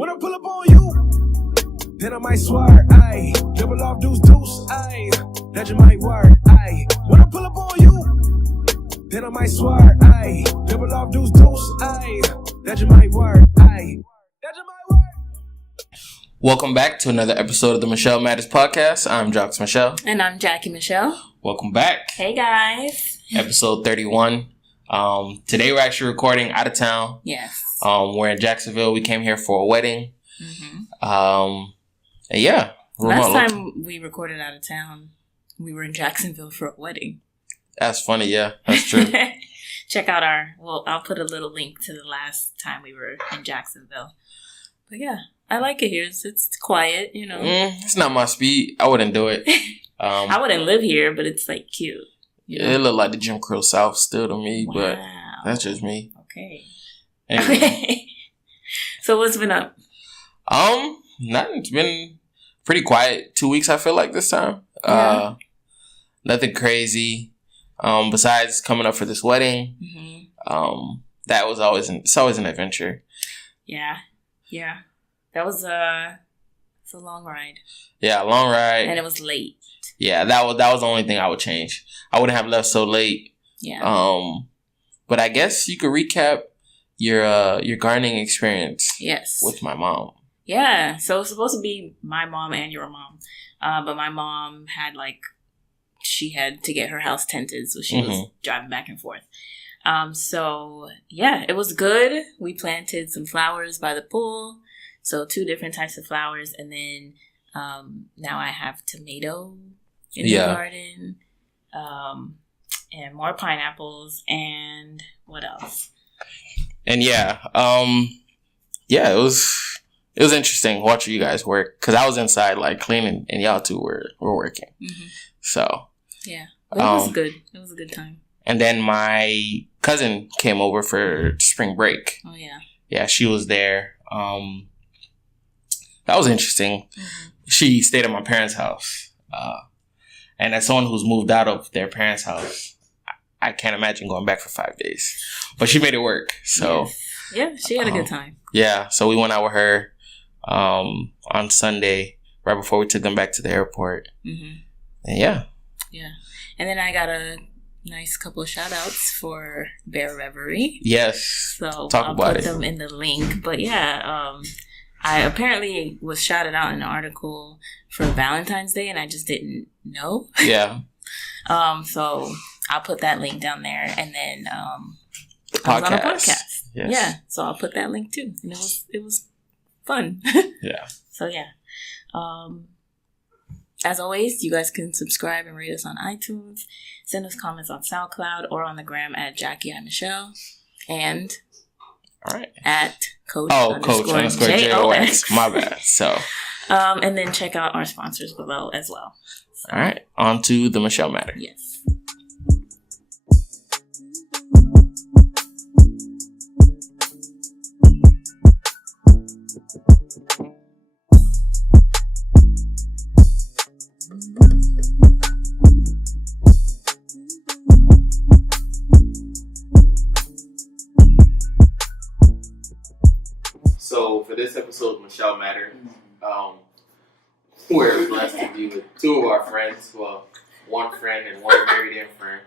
When I pull up on you, then I might swear, ayy. Dribble off deuce, ayy. That you might work, ayy. When I pull up on you, then I might swear, ayy. Dribble off deuce, ayy. That you might work, ayy. That you might work. Welcome back to another episode of the Michel Matters Podcast. I'm Jocks Michel. And I'm Jackie Michelle. Welcome back. Hey, guys. Episode 31. Today we're actually recording out of town. Yes. We're in Jacksonville. We came here for a wedding. Mm-hmm. And yeah. Last time we recorded out of town, we were in Jacksonville for a wedding. That's funny. Yeah, that's true. Check out I'll put a little link to the last time we were in Jacksonville. But yeah, I like it here. It's quiet, you know. It's not my speed. I wouldn't do it. I wouldn't live here, but it's like cute. Yeah, it looked like the Jim Crow South still to me, but that's just me. Okay. Anyway. Okay. So what's been up? Nothing's been pretty quiet. 2 weeks, I feel like this time. Yeah. Nothing crazy. Besides coming up for this wedding. Mm-hmm. That was always an adventure. Yeah. That was it's a long ride. Yeah, a long ride. And it was late. Yeah, that was the only thing I would change. I wouldn't have left so late. Yeah. But I guess you could recap your gardening experience. Yes. With my mom. Yeah. So it's supposed to be my mom and your mom. But my mom she had to get her house tented, so she was driving back and forth. So yeah, it was good. We planted some flowers by the pool. So 2 different types of flowers. And then now I have tomato in the garden. And more pineapples. And what else? And it was interesting watching you guys work, because I was inside like cleaning and y'all two were working. Mm-hmm. So yeah, it was good. It was a good time. And then my cousin came over for spring break. Oh yeah, she was there. That was interesting. Mm-hmm. She stayed at my parents' house, and as someone who's moved out of their parents' house, I can't imagine going back for 5 days. But she made it work. So yeah, she had a good time. Yeah, so we went out with her on Sunday, right before we took them back to the airport. Mm-hmm. And yeah. And then I got a nice couple of shout outs for Bear Reverie. Yes. So I'll put them in the link. But yeah, I apparently was shouted out in an article for Valentine's Day, and I just didn't know. Yeah. So I'll put that link down there, and then I was on a podcast. Yes. Yeah, so I'll put that link too, and it was fun. Yeah. So yeah, as always, you guys can subscribe and rate us on iTunes. Send us comments on SoundCloud or on the gram at Jackie I Michelle, and at Coach _JOX. My bad. So, and then check out our sponsors below as well. So, all right, on to the Michel Matter. Yes. So for this episode of Michel Matter, we're blessed to be with 2 of our friends. Well, one friend and one married in friend.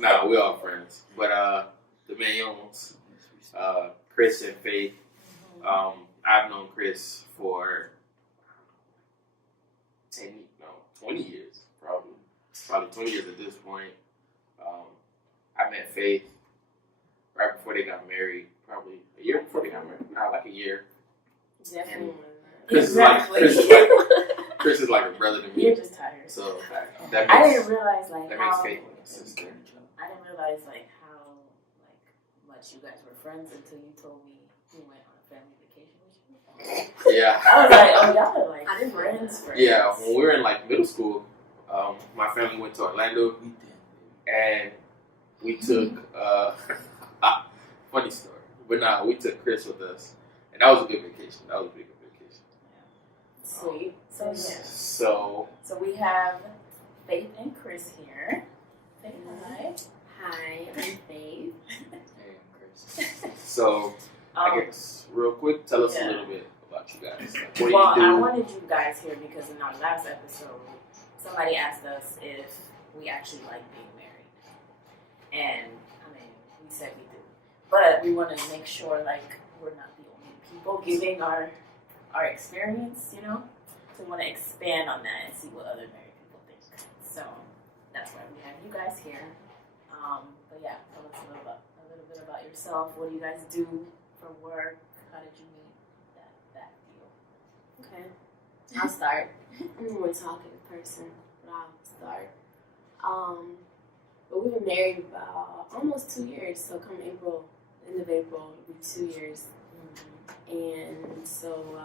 No, we're all friends. But the Maignans, Chris and Faith. I've known Chris for 20 years, probably 20 years at this point. I met Faith right before they got married, probably a year before they got married. Not like a year. Definitely. Chris is like a brother to me. You're just tired. So I didn't realize that makes Faith like a sister. I didn't realize how much you guys were friends until you told me you went on a family vacation with you. Yeah. I was like, oh, y'all are like friends. Yeah, when we were in like middle school, my family went to Orlando, and we took funny story, but we took Chris with us, and that was a good vacation. That was a big vacation. Sweet. So yeah. So we have Faith and Chris here. Say hi. Hi, I'm Faith. And Chris. So I guess real quick. Tell us a little bit about you guys. Like, what Well, do you do? I wanted you guys here because in our last episode, somebody asked us if we actually like being married. And, I mean, we said we do. But we want to make sure, like, we're not the only people giving our experience, you know? So we want to expand on that and see what other married people think. So that's why we have you guys here. But yeah, tell us a little bit about yourself. What do you guys do for work? How did you meet? That deal. Okay, I'll start. I'm a more talkative person, but I'll start. But we've been married about almost 2 years, so come April, end of April, it'll be 2 years. And so,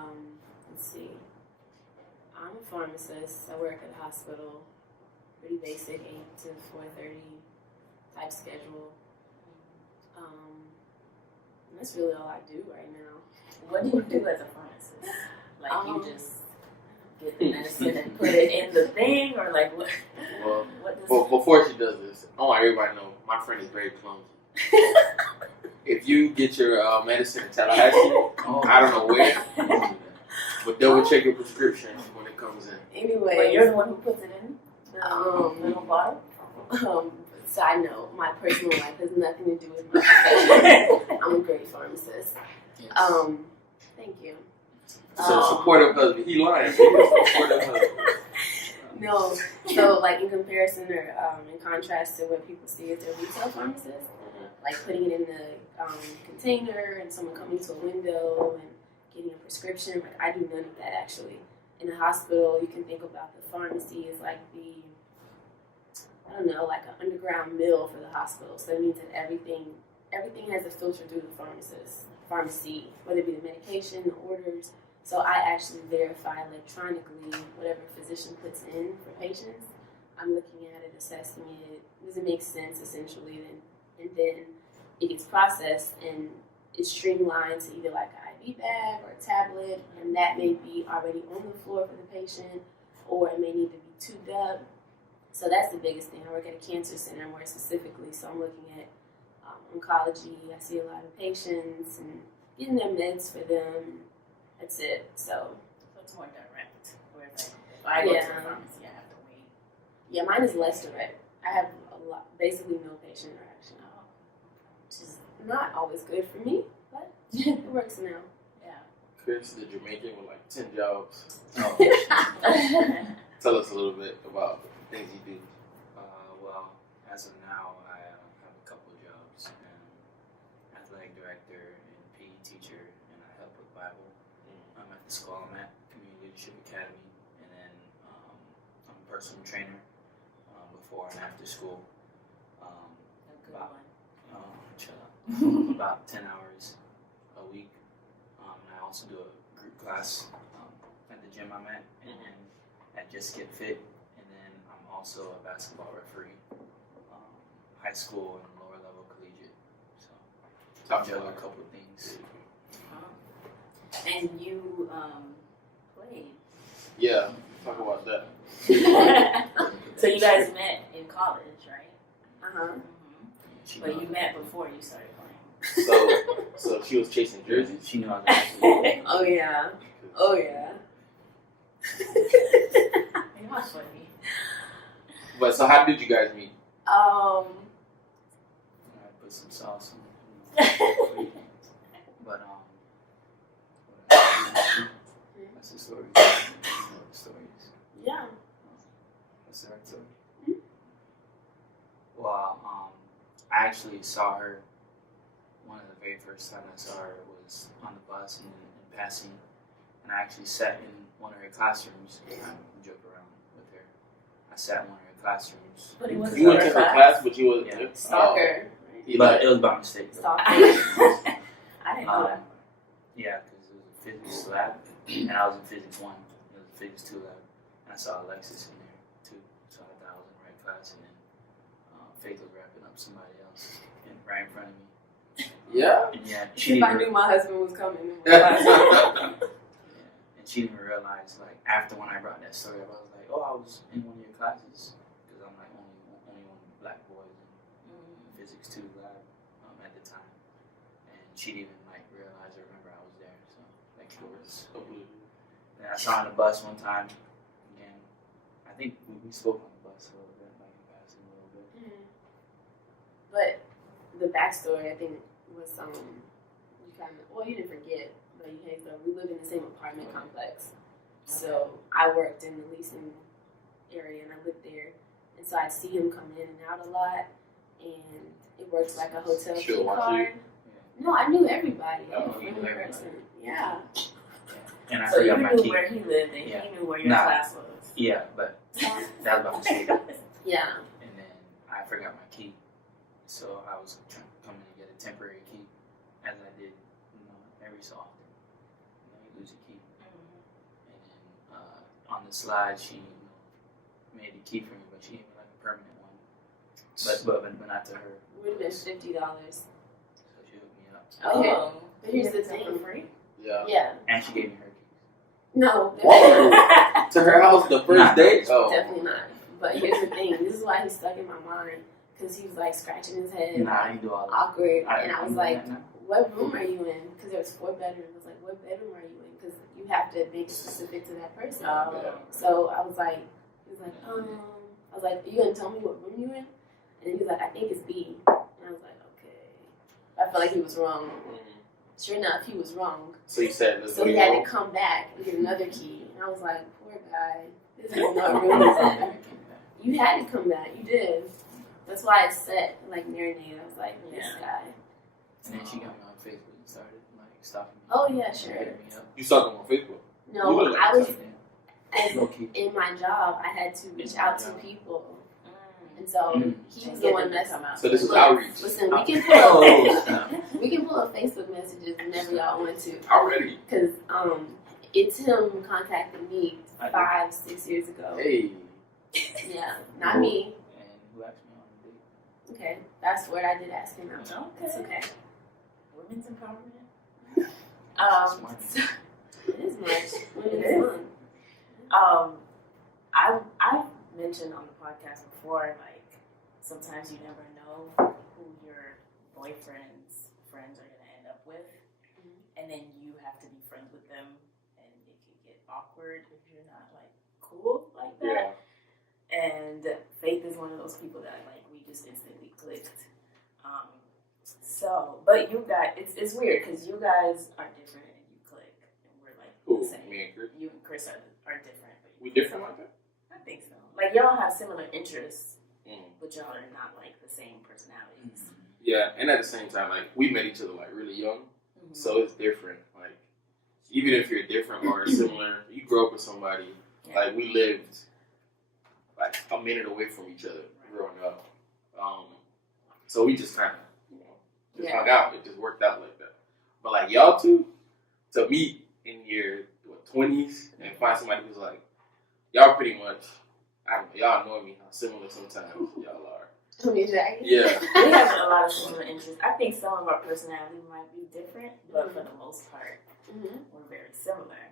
let's see. I'm a pharmacist. I work at a hospital. Pretty basic, 8 to 4:30 type schedule. And that's really all I do right now. What do you do as a pharmacist? Like you just get the medicine and put it in the thing, or like what? Well, what does before she does this, I want everybody to know my friend is very clumsy. If you get your medicine in Tallahassee, I don't know where, but double check your prescription when it comes in. Anyway, But you're the one who puts it in the little bottle. Side note, my personal life has nothing to do with my profession. I'm a great pharmacist. Thank you. So supportive husband, he lying. He's a supportive husband. No, so like in comparison or in contrast to what people see as their retail pharmacist, like putting it in the container and someone coming to a window and getting a prescription, like I do none of that actually. In a hospital, you can think about the pharmacy as like like an underground mill for the hospital. So that means that everything has a filter through the pharmacy, whether it be the medication, the orders. So I actually verify electronically whatever physician puts in for patients. I'm looking at it, assessing it. Does it make sense, essentially? And then it gets processed and it's streamlined to either like an IV bag or a tablet, and that may be already on the floor for the patient, or it may need to be tubed up. So that's the biggest thing. I work at a cancer center more specifically, so I'm looking at oncology. I see a lot of patients and getting their meds for them. That's it. So it's more direct. Whereas like, if I go to the pharmacy, I have to wait. Yeah, mine is less direct. I have basically no patient interaction, which is not always good for me, but it works now. Yeah. Chris, the Jamaican with like 10 jobs. Tell us a little bit about the things you do. Well, as of now, I have a couple of jobs. Athletic director and PE teacher, and I help with Bible. I'm at the school I'm at, Community Leadership Academy, and then I'm a personal trainer before and after school. About 10 hours a week. And I also do a group class at the gym I'm at, and then at Just Get Fit. And then I'm also a basketball referee, high school and lower level collegiate. So I juggle a couple of things. And you played. Yeah, talk about that. So you guys met in college, right? Uh-huh. But you met before you started playing. So she was chasing jerseys. She knew I was actually. Oh yeah. Oh yeah. It was funny. But so how did you guys meet? I put some sauce on it. But that's the story. You know the stories. Yeah. What's the right story? Mm-hmm. Well, I actually saw her. One of the very first time I saw her was on the bus and passing, and I actually sat in one of her classrooms and I joke around with her. I sat in one of her classrooms. But it wasn't You went to her class, but you wasn't. Yeah. Stalker. But it was by mistake. Stalker. I didn't know that. Yeah, because it was a physics lab, and I was in physics 1. It was a physics 2 lab, and I saw Alexis in there too. So I thought I was in the right class, and then Faith was wrapping up somebody else right in front of me. Yeah? And yeah, If I knew my husband was coming. Yeah, and she didn't even realize, like, after when I brought that story up, I was like, oh, I was in one of your classes, because I'm like only one black boy in physics 2 lab at the time, and she didn't even like realize or remember I was towards oblivion. And I saw her on the bus one time, and I think we spoke on the bus a little bit, like in passing a little bit. Mm-hmm. But the backstory, I think, was you kind of, well, you didn't forget, but you had we live in the same apartment complex. So I worked in the leasing area, and I lived there, and so I'd see him come in and out a lot, and it worked like a hotel key card. No, I knew everybody. I'm a friendly person. Yeah. And I So you forgot my knew key. where he lived, and he knew where your Nah. class was. Yeah, but that was about to say. Yeah. And then I forgot my key, so I was trying to come in and get a temporary key, as I did, every so often. You lose a key, and then on the slide she made the key for me, but she gave me like a permanent one. But not to her. It would have been $50. So she hooked me up, Oh, But here's the thing. for free? Yeah. Yeah. and she gave me her keys. No. Whoa. To her house the first Nah. day? Oh. Definitely not. But here's the thing. This is why he's stuck in my mind. Because he was like scratching his head. Nah, I didn't do all that. Awkward. And I was didn't like, do that, no. what room are you in? Because there was 4 bedrooms. I was like, what bedroom are you in? Because you have to make it specific to that person. So I was like, he was like, I was like, are you going to tell me what room you in? And he was like, I think it's B. And I was like, okay. I felt like he was wrong. Sure enough, he was wrong. So you said, So he had to come back and get another key. And I was like, poor guy. This is not room. You had to come back. You did. That's why I set, like, marinated. I was like, this guy. And then she got me on Facebook and started like stalking me. Oh, yeah, sure. Hitting me up. You saw them on Facebook? No, You look like I was, Yeah. Low key. in my job, I had to reach out to people. And so he was And the get one them to that come out. So this was Look, outreach. Listen, we can pull up Facebook messages whenever y'all want to. Already. Because it's him contacting me 5-6 years ago. Hey. Yeah, not me. And who asked me on a date? Okay, fast forward, I did ask him out. Okay. It's okay. Women's empowerment. Smart. It is much. Women's month. I've mentioned on the podcast before, like, sometimes you never know who your boyfriend's friends are going to end up with. And then you have to be friends with them, and it can get awkward if you're not, like, cool like that. And Faith is one of those people that, like, we just instantly clicked. But you guys, it's weird because you guys are different and you click, and we're like Who? the same. Me and Chris? You and Chris are different. But We different like that? I think so. Like, y'all have similar interests, but y'all are not, like, the same personalities. Yeah, and at the same time, like, we met each other, like, really young. So it's different. Like, even if you're different or similar, you grow up with somebody. Yeah. Like, we lived, like, a minute away from each other growing up. So we just kind of, just hung out. It just worked out like that. But, like, y'all two, to meet in your 20s and find somebody who's like, y'all pretty much, I don't know, y'all know me how similar sometimes y'all are. Exactly. Yeah. We have a lot of similar interests. I think some of our personality might be different, but for the most part, we're very similar.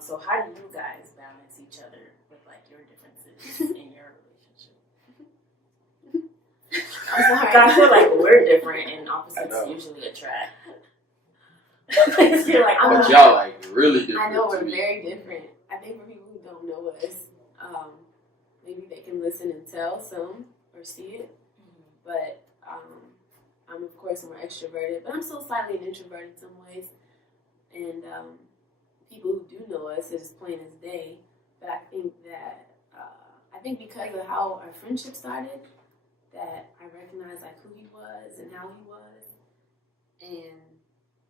So how do you guys balance each other with, like, your differences in your relationship? I'm sorry. I feel like we're different and opposites usually attract. You're like, But y'all, like, really different. I know we're to me. very different. I think for people who don't know us, maybe they can listen and tell some or see it. But I'm, of course, more extroverted, but I'm still slightly an introvert in some ways. And people who do know us, it is plain as day. But I think that, because of how our friendship started, that I recognized, like, who he was and how he was. And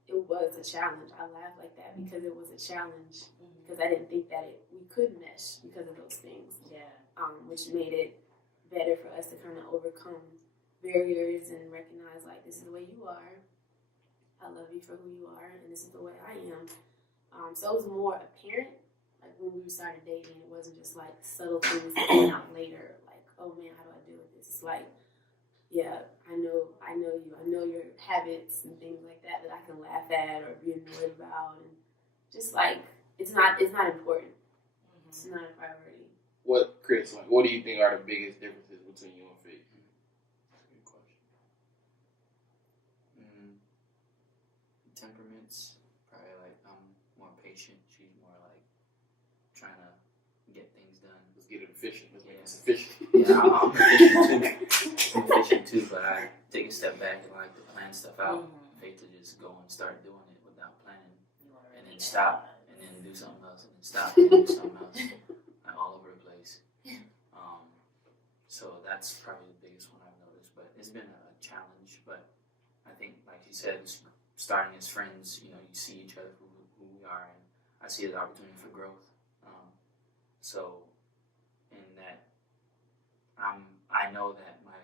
it was a challenge. I laugh like that because it was a challenge. Because I didn't think that we could mesh because of those things. Yeah. Which made it better for us to kind of overcome barriers and recognize, like, this is the way you are. I love you for who you are, and this is the way I am. So it was more apparent, like, when we started dating. It wasn't just, like, subtle things that came out later, like, oh man, how do I deal with this? It's like, yeah, I know you. I know your habits and things like that I can laugh at or be annoyed about, and just, like, it's not important. It's not a priority. What, Chris, like, what do you think are the biggest differences between you and Faith? That's a good question. Temperaments, probably like I'm more patient. She's more like trying to get things done. Let's get it efficient. Let's make this efficient. Yeah, I'm efficient too, but I take a step back and like to plan stuff out. Faith to just go and start doing it without planning, and then stop, and then do something else, and then stop, and then do something else, like all over the place. So that's probably the biggest one I've noticed, but it's been a challenge. But I think, like you said, starting as friends, you see each other for who we are, and I see it as an opportunity for growth. So in that, I know that my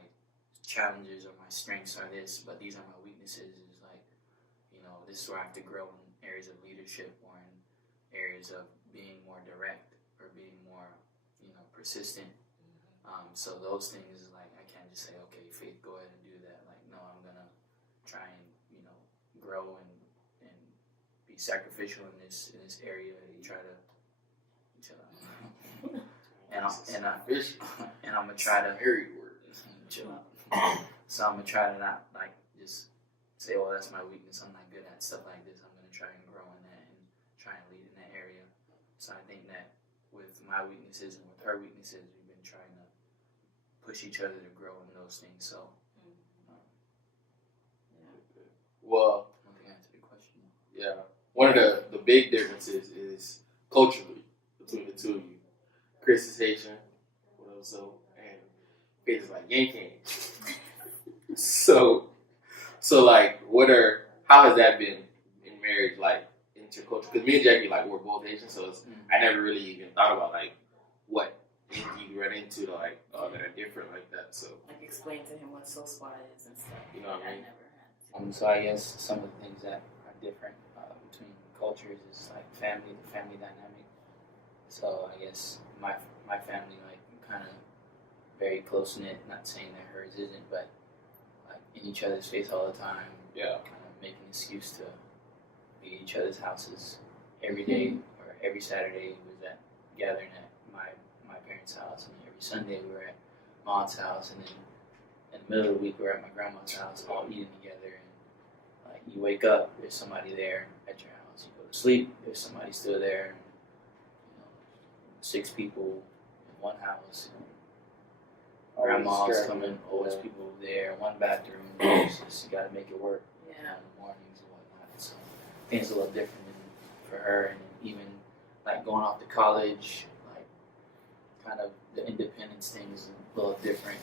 challenges or my strengths are this, but these are my weaknesses. Is like, this is where I have to grow in areas of leadership or in areas of being more direct or being more, persistent. So those things, like, I can't just say, okay, Faith, go ahead and do that. Like, no, I'm gonna try and grow and be sacrificial in this area and try to. And I'm gonna try to. So I'm gonna try to not like just say, well, that's my weakness. I'm not good at stuff like this. I'm gonna try and grow in that and try and lead in that area. So I think that with my weaknesses and with her weaknesses, we've been trying to push each other to grow in those things. So, well, I don't think I answered the question. Yeah, one of the big differences is culturally between the two of you. Chris is Haitian, and Faith is like Yankee. So like, how has that been in marriage, like intercultural? Because me and Jackie, like, we're both Haitian, so I never really even thought about like what you run into that are different like that. So like explain to him what SUITCASE is and stuff. You know what I mean? Never had. So I guess some of the things that are different between cultures is like the family dynamic. So I guess my family, like, kind of very close knit. Not saying that hers isn't, but like in each other's face all the time. Yeah. Kind of making an excuse to be at each other's houses every day or every Saturday. Was at gathering at my parents' house, and every Sunday we were at Mom's house, and then in the middle of the week we were at my grandma's house, all eating together. And like, you wake up, there's somebody there at your house. You go to sleep, there's somebody still there. 6 people in one house. Grandma's coming, always people there, one bathroom. It's just, you gotta make it work. In the mornings and whatnot. So things a little different for her, and even like going off to college, like kind of the independence thing is a little different.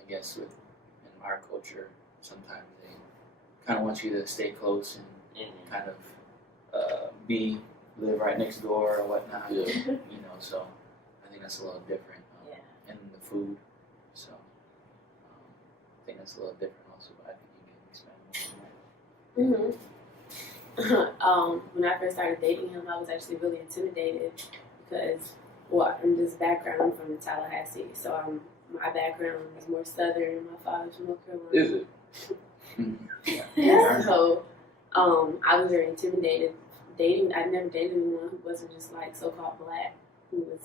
I guess in our culture, sometimes they kind of want you to stay close and kind of live right next door or whatnot. Yeah. So I think that's a little different. And the food, so I think that's a little different also. But I think you can expand more on that. When I first started dating him, I was actually really intimidated because, in this background, I'm from Tallahassee, so my background is more Southern. My father's from North Carolina. Is it? Yeah. So I was very intimidated dating. I'd never dated anyone who wasn't just like so-called black, who was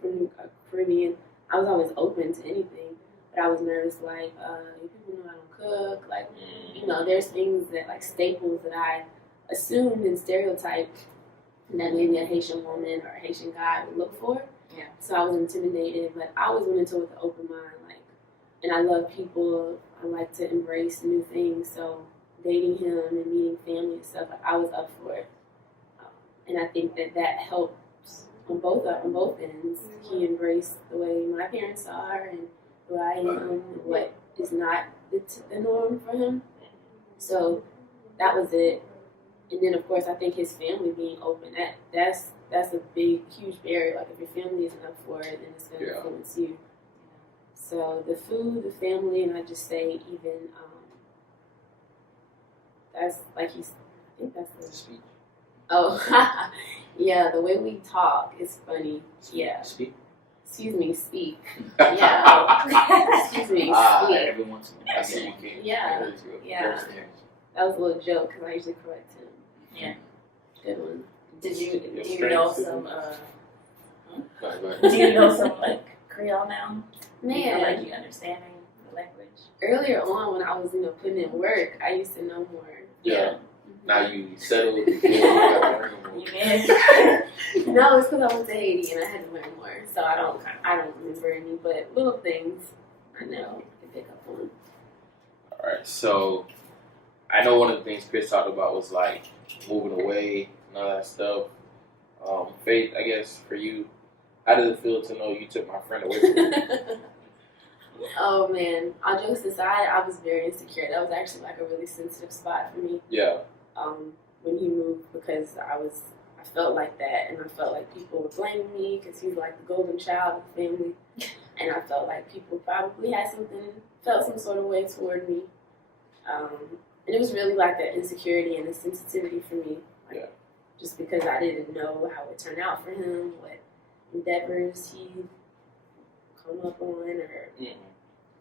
from the Caribbean. I was always open to anything, but I was nervous, like, people know I don't cook, like, there's things that, like, staples that I assumed and stereotyped that maybe a Haitian woman or a Haitian guy would look for. Yeah. So I was intimidated, but I always went into it with an open mind, like, and I love people. I like to embrace new things, so dating him and meeting family and stuff, like, I was up for it. And I think that helped on both ends. He embraced the way my parents are and who I am and what is not the norm for him. So that was it. And then, of course, I think his family being open, that's a big, huge barrier. Like, if your family isn't up for it, then it's going to influence you. So the food, the family, and I just say even, that's like I think that's the Speech. Oh, yeah, the way we talk is funny. Yeah. Speak. Excuse me, speak. Yeah. Excuse me, speak. Every once in a while. I see you can. Yeah. Yeah. That was a little joke because I usually correct him. Yeah. Good one. Do you know some? Go ahead. Do you know some like Creole now? Man, Like you understanding the language? earlier on when I was putting in work, I used to know more. Yeah. Now you settled. You got learn more. You did? No, it's because I went to Haiti and I had to learn more. So I don't remember any, but little things I know I can pick up on. All right, so I know one of the things Chris talked about was like moving away and all that stuff. Faith, I guess for you, how did it feel to know you took my friend away from me? Oh man, all jokes aside, I was very insecure. That was actually like a really sensitive spot for me. Yeah. When he moved, because I felt like that, and I felt like people were blaming me because he was like the golden child of the family, and I felt like people probably felt some sort of way toward me. And it was really like that insecurity and the sensitivity for me. Like, yeah. Just because I didn't know how it would turn out for him, what endeavors he'd come up on, or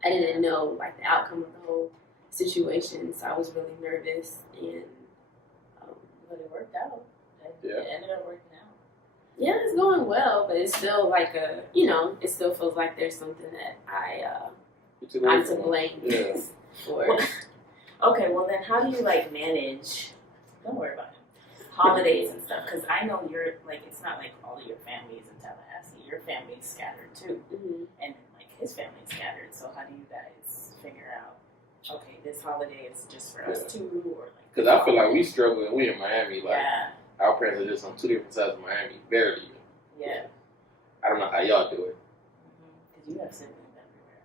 I didn't know like the outcome of the whole situation, so I was really nervous, and but it worked out. It ended up working out. Yeah, it's going well, but it's still like it still feels like there's something that I'm to blame for. Okay, well then how do you like manage, don't worry about it, holidays and stuff? Because I know you're like, it's not like all of your family is in Tallahassee. Your family's scattered too. Mm-hmm. And then like his family's scattered. So how do you guys figure out, okay, this holiday is just for us two, or like? Because I feel like we struggle and we in Miami. Like our parents are just on two different sides of Miami. Barely even. Yeah. I don't know how y'all do it. Because you have siblings everywhere.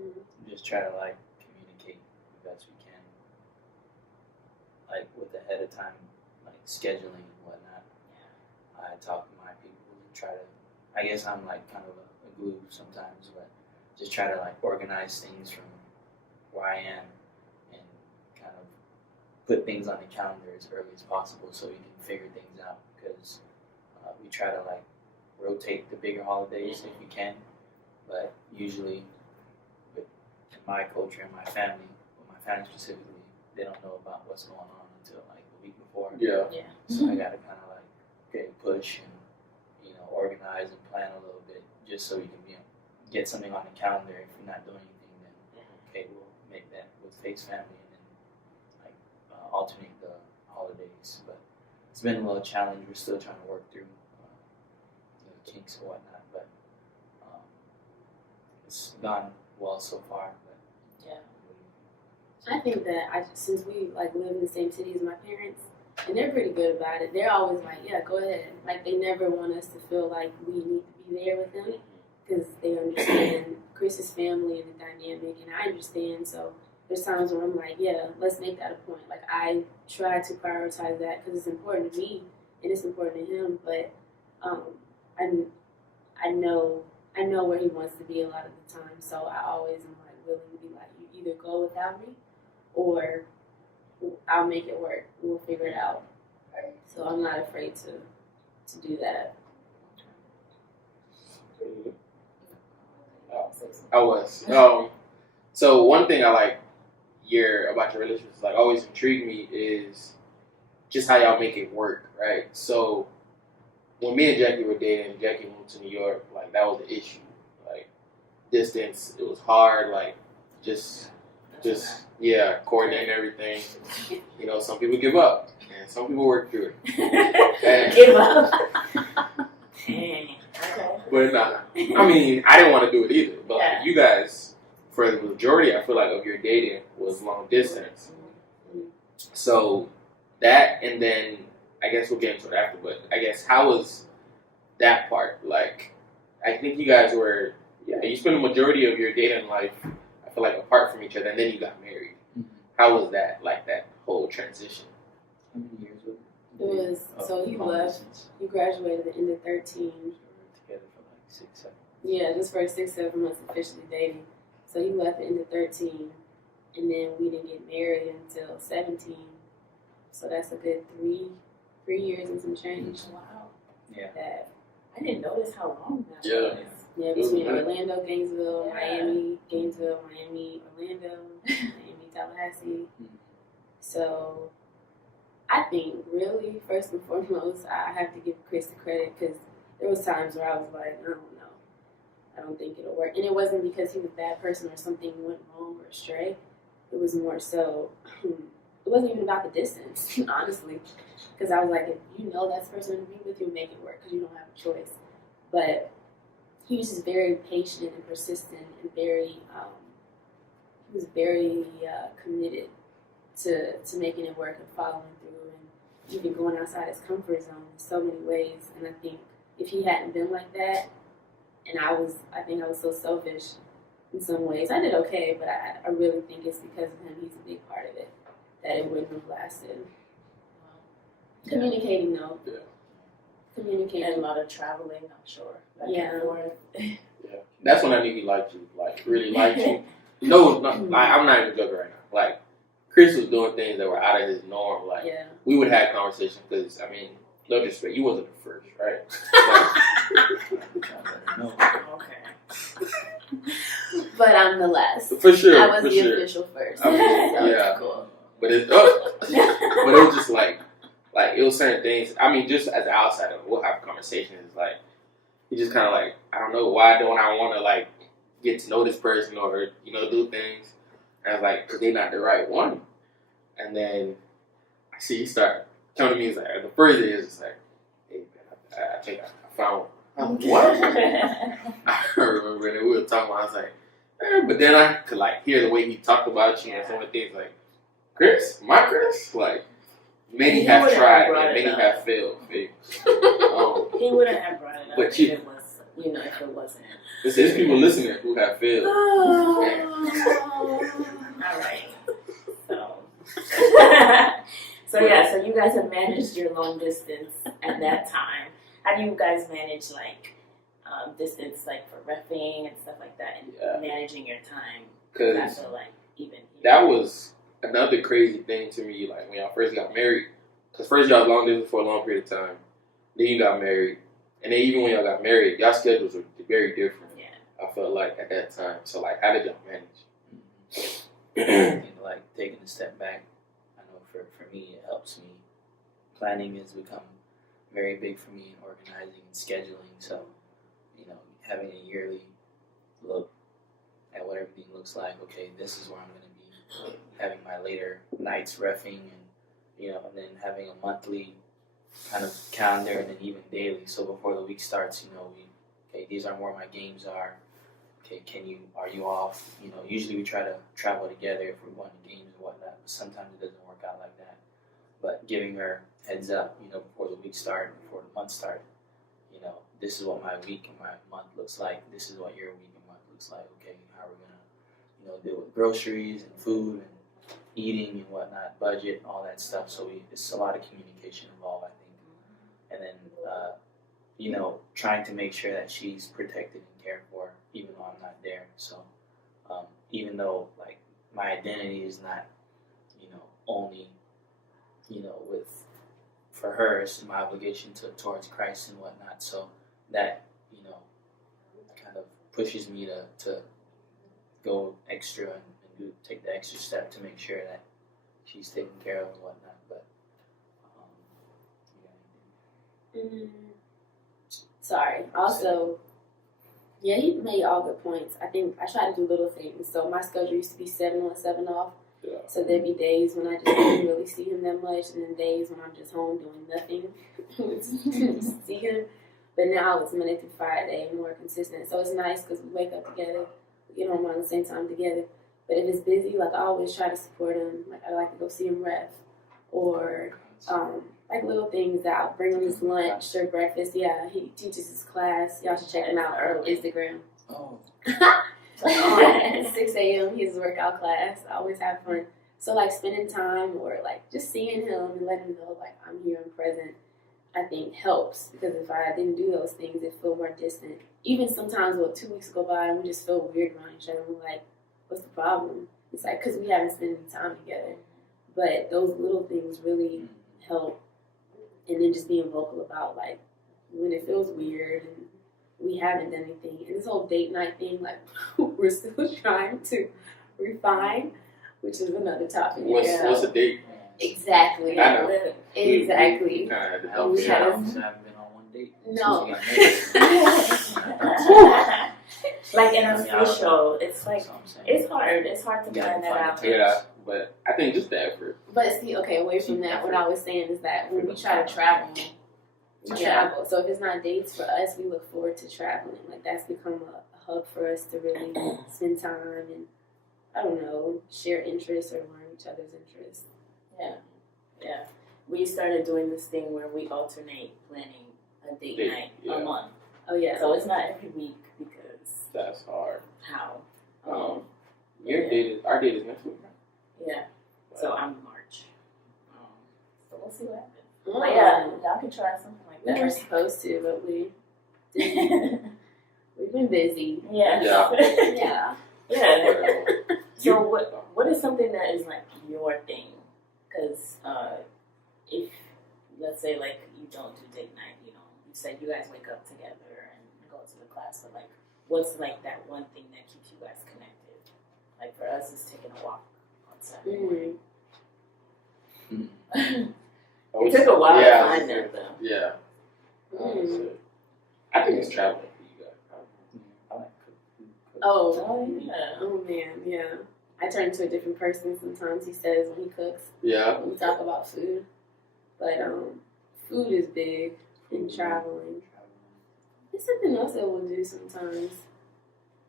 Mm-hmm. Just try to like communicate the best we can, like with ahead of time, like scheduling and whatnot. I talk to my people and try to. I guess I'm like kind of a glue sometimes, but just try to like organize things from where I am and kind of put things on the calendar as early as possible so we can figure things out, because we try to like rotate the bigger holidays if we can, but usually with my culture and my family specifically, they don't know about what's going on until like the week before. Yeah. So I gotta kind of like push and organize and plan a little bit just so we can get something on the calendar. If we're not doing anything, then okay, we'll make that with Faith's family and then like alternate the holidays. But it's been a little challenge. We're still trying to work through the kinks and whatnot, but it's gone well so far. But I think that since we like live in the same city as my parents, and they're pretty good about it. They're always like, yeah, go ahead. Like, they never want us to feel like we need to be there with them, because they understand Chris's family and the dynamic, and I understand. So there's times where I'm like, yeah, let's make that a point. Like, I try to prioritize that because it's important to me and it's important to him. But I know where he wants to be a lot of the time. So I always am like willing to be like, you either go without me or I'll make it work. We'll figure it out. So I'm not afraid to do that. I was. So one thing I like about your relationship is like always intrigued me is just how y'all make it work, right? So when me and Jackie were dating, Jackie moved to New York, like that was the issue. Like distance, it was hard, like just coordinating everything. Some people give up, and some people work through it. Give up. Okay. But nah, I mean, I didn't want to do it either. But like, you guys, for the majority, I feel like of your dating was long distance. So that, and then I guess we'll get into it after. But I guess how was that part? Like, I think you guys were, you spent the majority of your dating life, I feel like, apart from each other, and then you got married. How was that? Like that whole transition? How many years was it? It was, so he left, he graduated at the end of 13. Together for like 6, 7. Yeah, just for 6, 7 months officially dating. So he left at the end of 13, and then we didn't get married until 17. So that's a good 3 years and some change. Wow. Yeah. That, I didn't notice how long that was. Yeah, between Orlando, Gainesville, Miami, Gainesville, Miami, Orlando, Miami, Tallahassee. So I think really, first and foremost, I have to give Chris the credit, because there was times where I was like, I don't know. I don't think it'll work. And it wasn't because he was a bad person or something went wrong or astray. It was more so, it wasn't even about the distance, honestly. Because I was like, if you know that's the person to be with, you'll make it work because you don't have a choice. But he was just very patient and persistent and very, he was very committed to making it work and following through and even going outside his comfort zone in so many ways. And I think if he hadn't been like that, and I think I was so selfish in some ways. I did okay, but I really think it's because of him. He's a big part of it, that it wouldn't have lasted. Communicating, though. Yeah. Communicating. And a lot of traveling, I'm sure. Back and forth. Yeah. That's when I knew he liked you. Like, really liked you. No, like, I'm not even joking right now. Like, Chris was doing things that were out of his norm. Like, we would have conversations because, I mean, no disrespect, you wasn't the first, right? Okay. But I'm the last. For sure. I was the official first. I mean, yeah. Cool. But it was just like it was certain things. I mean, just as an outsider, we'll have conversations. Like, you just kind of like, I don't know, why don't I want to like get to know this person or do things? And I was like, because they're not the right one. And then I see you start coming to me. It's like the first day is just like, hey man, I think I found one. What? I remember that we were talking about. I was like, but then I could like hear the way he talked about you and some of the things like, Chris, my Chris, like many have tried and many have failed. He wouldn't have brought it up but if it was, if it wasn't. There's people listening who have failed. All right. So you guys have managed your long distance at that time. How do you guys manage like distance, like for reffing and stuff like that, and managing your time? Because I feel like that was another crazy thing to me. Like when y'all first got married, because first y'all long distance for a long period of time, then you got married, and then even when y'all got married, y'all schedules were very different. Yeah, I felt like at that time. So like, how did y'all manage? And like taking a step back, I know for me it helps me. Planning has become very big for me in organizing and scheduling. So, having a yearly look at what everything looks like. Okay, this is where I'm going to be. Having my later nights reffing and and then having a monthly kind of calendar and then even daily. So before the week starts, these are where my games are. Okay, are you off? Usually we try to travel together if we're going to games and whatnot, but sometimes it doesn't work out like that. But giving her heads up, before the week start, before the month start, this is what my week and my month looks like. This is what your week and month looks like. Okay, how are we gonna, deal with groceries and food and eating and whatnot, budget, all that stuff. So it's a lot of communication involved, I think. And then, trying to make sure that she's protected and cared for, even though I'm not there. So, even though like my identity is not, only, for her, it's my obligation towards Christ and whatnot. So that, kind of pushes me to go extra and take the extra step to make sure that she's taken care of and whatnot. But, Sorry. Also, he made all good points. I think I try to do little things. So my schedule used to be 7 on, 7 off. Yeah. So there'd be days when I just didn't really see him that much, and then days when I'm just home doing nothing to see him. But now it's Monday through Friday, more consistent. So it's nice because we wake up together, we get home around the same time together. But if it's busy, like I always try to support him. Like I like to go see him ref, or like little things that I'll bring him his lunch or breakfast. Yeah, he teaches his class. Y'all should check him out on Instagram. Oh. 6 a.m. his workout class. I always have fun. So like spending time or like just seeing him and letting him know like I'm here and present, I think helps, because if I didn't do those things, it feel more distant. Even sometimes 2 weeks go by and we just feel weird around each other. We're like, what's the problem? It's like because we haven't spent any time together. But those little things really help. And then just being vocal about like when it feels weird and we haven't done anything. And this whole date night thing, like, we're still trying to refine, which is another topic. What's a date? Exactly. I know. Exactly. We kind of had to help. I haven't been on one date. No. Like an official, it's like it's hard. It's hard to plan that out. Yeah, but I think just the effort. But see, okay, away from that, what I was saying is that when we try to travel, we travel. So if it's not dates for us, we look forward to traveling. Like that's become a hub for us to really spend time and, I don't know, share interests or learn each other's interests. Yeah. Yeah. We started doing this thing where we alternate planning a date night a month. Oh, yeah. So it's not every week because... That's hard. How? Our date is next week, right? Yeah. So I'm March. So we'll see what happens. Oh. But yeah, y'all can try something like that. We were supposed to, but we didn't. We've been busy. Yeah. So what is something that is like your thing? Because if, let's say, like, you don't do date night, you said you guys wake up together and go to the class, but like, what's like that one thing that keeps you guys connected? Like for us, it's taking a walk on Saturday morning. It took a while to find that though. Yeah. I think it's traveling for you guys. Oh man, yeah. I turn into a different person sometimes, he says, when he cooks. Yeah. When we talk about food. But food is big in traveling. It's something else that we'll do sometimes.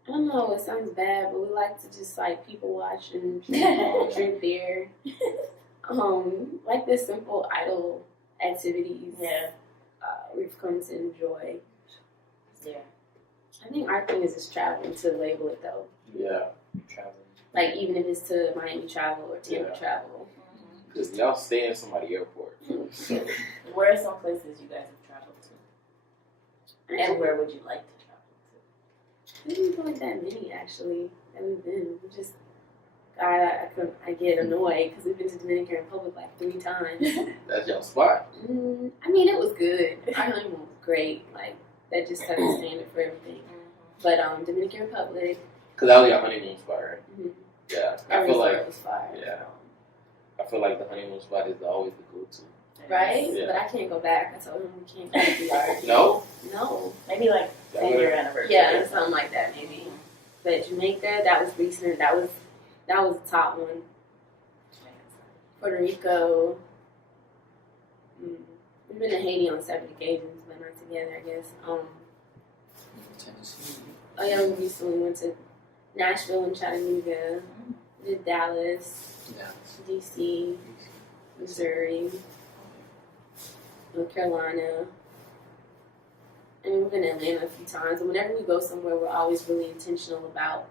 I don't know, it sounds bad, but we like to just like people watch and drink beer. Like the simple idle activities. Yeah. We've come to enjoy. Yeah. I think our thing is just traveling to label it though. Yeah. Traveling. Like even if it's to Miami travel or Tampa travel. Because y'all stay in somebody's airport. So. Where are some places you guys have traveled to? And where would you like to travel to? We didn't feel like that many actually that we've been. We just I get annoyed because we've been to Dominican Republic like 3 times. That's your spot. I mean, it was good. Our honeymoon was great. Like that just set the standard for everything. But Dominican Republic. Because that was your honeymoon spot, right? Mm-hmm. Yeah, I feel like it was fire. Yeah, I feel like the honeymoon spot is always the go-to. Right? Yeah. But I can't go back. I told him we can't go to DR. No? Maybe like 10-year anniversary. Yeah, something like that maybe. But Jamaica, that was recent. That was the top one. Puerto Rico. We've been to Haiti on separate occasions, but not together, I guess. Tennessee. Oh yeah, we recently went to Nashville and Chattanooga. We did Dallas, DC, Missouri, North Carolina. And we've been to Atlanta a few times. And whenever we go somewhere, we're always really intentional about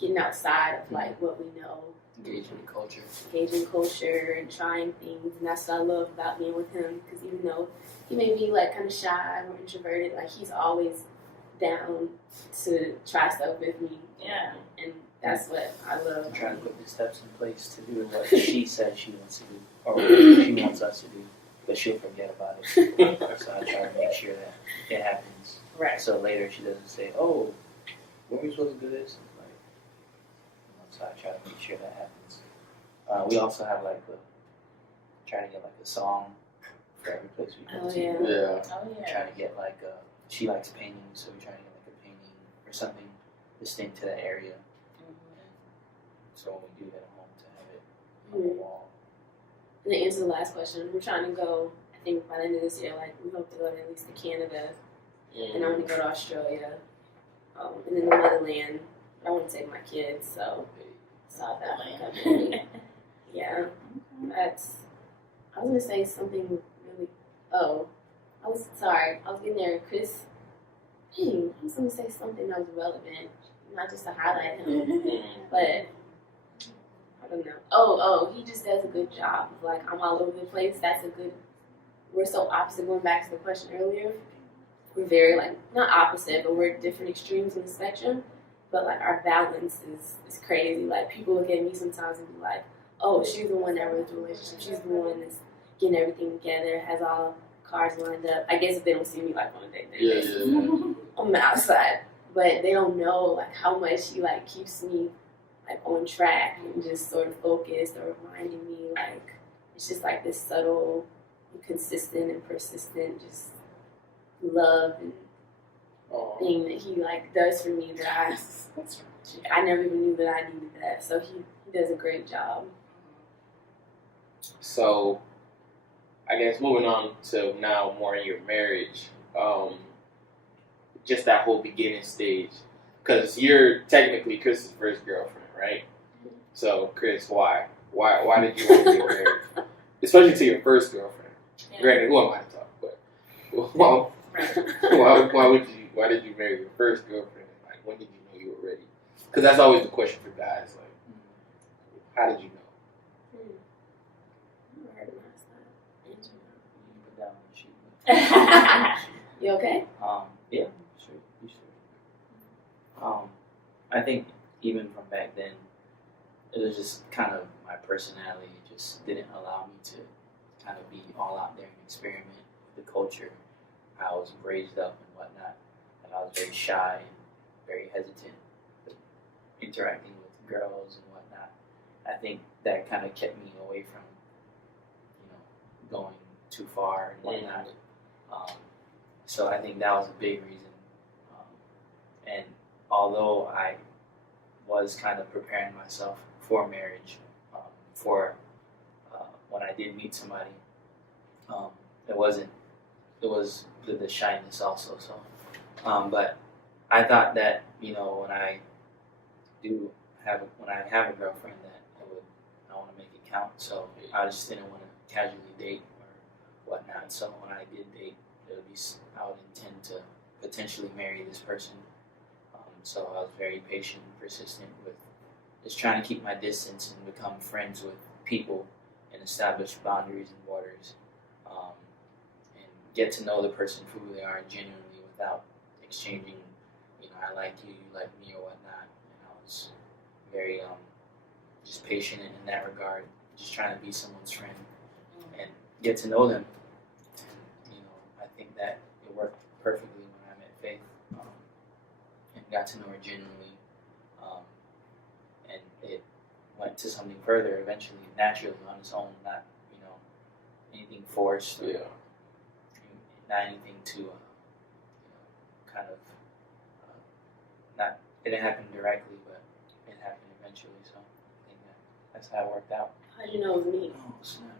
getting outside of like what we know. Engaging culture and trying things. And that's what I love about being with him. Because even though he may be like kind of shy or introverted, like he's always down to try stuff with me. Yeah. And that's what I love. I'm trying to put the steps in place to do what she said she wants to do, or what she wants us to do, but she'll forget about it. So I try to make sure that it happens. Right. So later she doesn't say, "Oh, were we supposed to do this?" Like, so I try to make sure that happens. We also have trying to get like a song for every place we go to. Yeah. Trying to get like she likes painting, so we try to get like a painting or something distinct to that area. So when we do get home to have it on the wall. And to answer the last question, we're trying to go, I think by the end of this year, like we hope to go to at least to Canada. And I want to go to Australia. And then the motherland. I want to take my kids, so South Africa. Yeah. That's, I was going to say something really, I was getting there, Chris. Hey, I was going to say something that was relevant, not just to highlight him, but I don't know. He just does a good job of like, I'm all over the place. We're so opposite, going back to the question earlier. We're very not opposite, but we're different extremes in the spectrum. But like our balance is crazy. Like people look at me sometimes and be like, oh, she's the one that runs the relationship. She's the one that's getting everything together, has all cards lined up. I guess if they don't see me like on a day basis on the outside. But they don't know like how much she like keeps me like on track and just sort of focused or reminding me like it's just like this subtle and consistent and persistent just love and thing that he like does for me that I never even knew that I needed that. So he does a great job. So, I guess moving on to now more in your marriage, just that whole beginning stage, because you're technically Chris's first girlfriend, right? So, Chris, why did you want to get married, especially to your first girlfriend? Yeah. Granted, who am I to talk? But why did you marry your first girlfriend? Like, when did you know you were ready? Because that's always the question for guys. Like, how did you know? You okay? Yeah, sure. You sure? I think even from back then, it was just kind of my personality just didn't allow me to kind of be all out there and experiment with the culture. I was raised up and whatnot, and I was very shy and very hesitant with interacting with girls and whatnot. I think that kind of kept me away from, going too far and whatnot. So I think that was a big reason. And although I was kind of preparing myself for marriage, when I did meet somebody, it was the shyness also. So, but I thought that when I have a girlfriend, that I want to make it count. So I just didn't want to casually date or whatnot. So when I did date, I would intend to potentially marry this person. So I was very patient and persistent with just trying to keep my distance and become friends with people and establish boundaries and borders, and get to know the person for who they are genuinely without exchanging, I like you, you like me, or whatnot. And I was very just patient in that regard, just trying to be someone's friend and get to know them. And, I think that it worked perfectly when I met Faith, and got to know her genuinely. And it went to something further eventually, naturally, on its own, not, anything forced, or not anything to, kind of, it didn't happen directly, but it happened eventually, so I think that's how it worked out. How'd you know it was me? Oh, snap.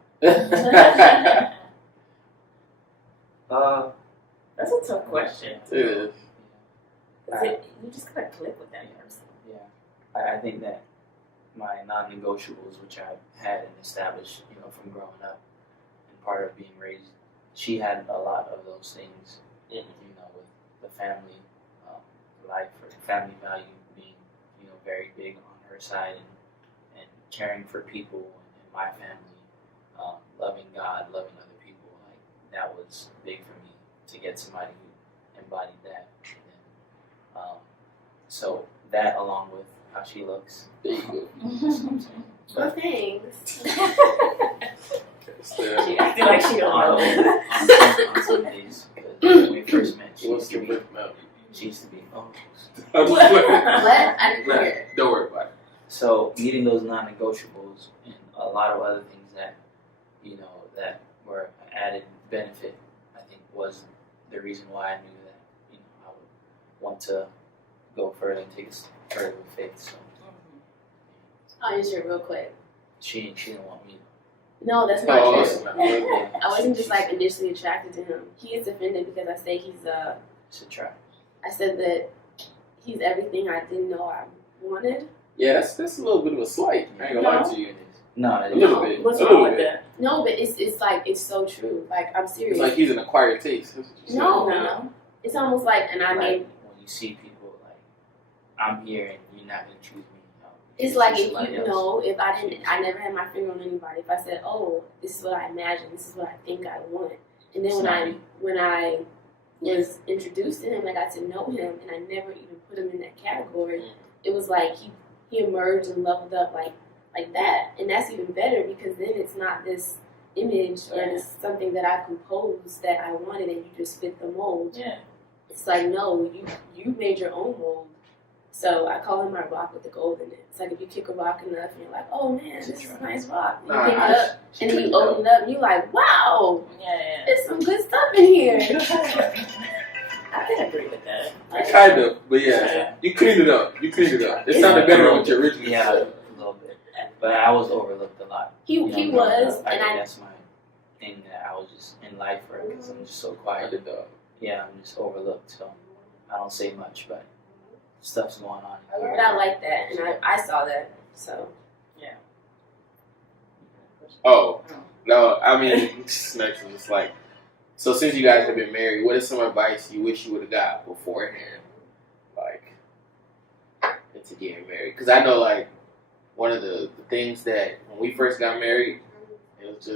That's a tough question. It is. You just gotta click with that person. Yeah, I think that my non-negotiables, which I had and established, from growing up and part of being raised, she had a lot of those things, with the family life or family value being, very big on her side, and caring for people in my family, loving God, loving other people. Like, that was big for me to get somebody who embodied that. And, so that, along with how she looks, that's what I'm saying. Well, thanks. She acted like she don't know. On some days, because when we first met, she used to be What? I didn't hear. Don't worry about it. So meeting those non-negotiables and a lot of other things that, that were an added benefit, I think, was the reason why I knew that, I would want to go further and take us further with Faith. So I'll answer it real quick. she didn't want me. No, that's not true. Yeah. I wasn't just like initially attracted to him. He is offended because I say he's It's a try. I said that he's everything I didn't know I wanted. Yeah, that's a little bit of a slight. I ain't gonna lie to you. No, A little bit. What's wrong with that? No, but it's like it's so true. Like, I'm serious. It's like he's an acquired taste. That's what you said. No. It's almost like, and I mean, when you see people like, I'm here and you're not gonna choose me. it's like if if I never had my finger on anybody. If I said, "Oh, this is what I imagine. This is what I think I want," and then when I was introduced to him, I got to know him, and I never even put him in that category. It was like he emerged and leveled up like that, and that's even better because then it's not this image or this something that I composed that I wanted, and you just fit the mold. Yeah, it's like no, you made your own mold. So I call him my rock with the gold in it. It's like if you kick a rock enough and you're like, oh man, this is a nice rock. You pick it up and then you open it up and you're like, wow, there's some good stuff in here. I I can agree with that. Kind of, but yeah, you cleaned it up. It sounded better than what you originally Yeah, said. a little bit. But I was overlooked a lot. He was, I and think that's my thing that I was just in life for because I'm just so quiet. Yeah, I'm just overlooked, so I don't say much, but stuff's going on. But I like that, and I saw that, so. Yeah. Oh, no, I mean, next one is like, so since you guys have been married, what is some advice you wish you would have got beforehand, like, into getting married? Because I know, like, one of the things that when we first got married, it was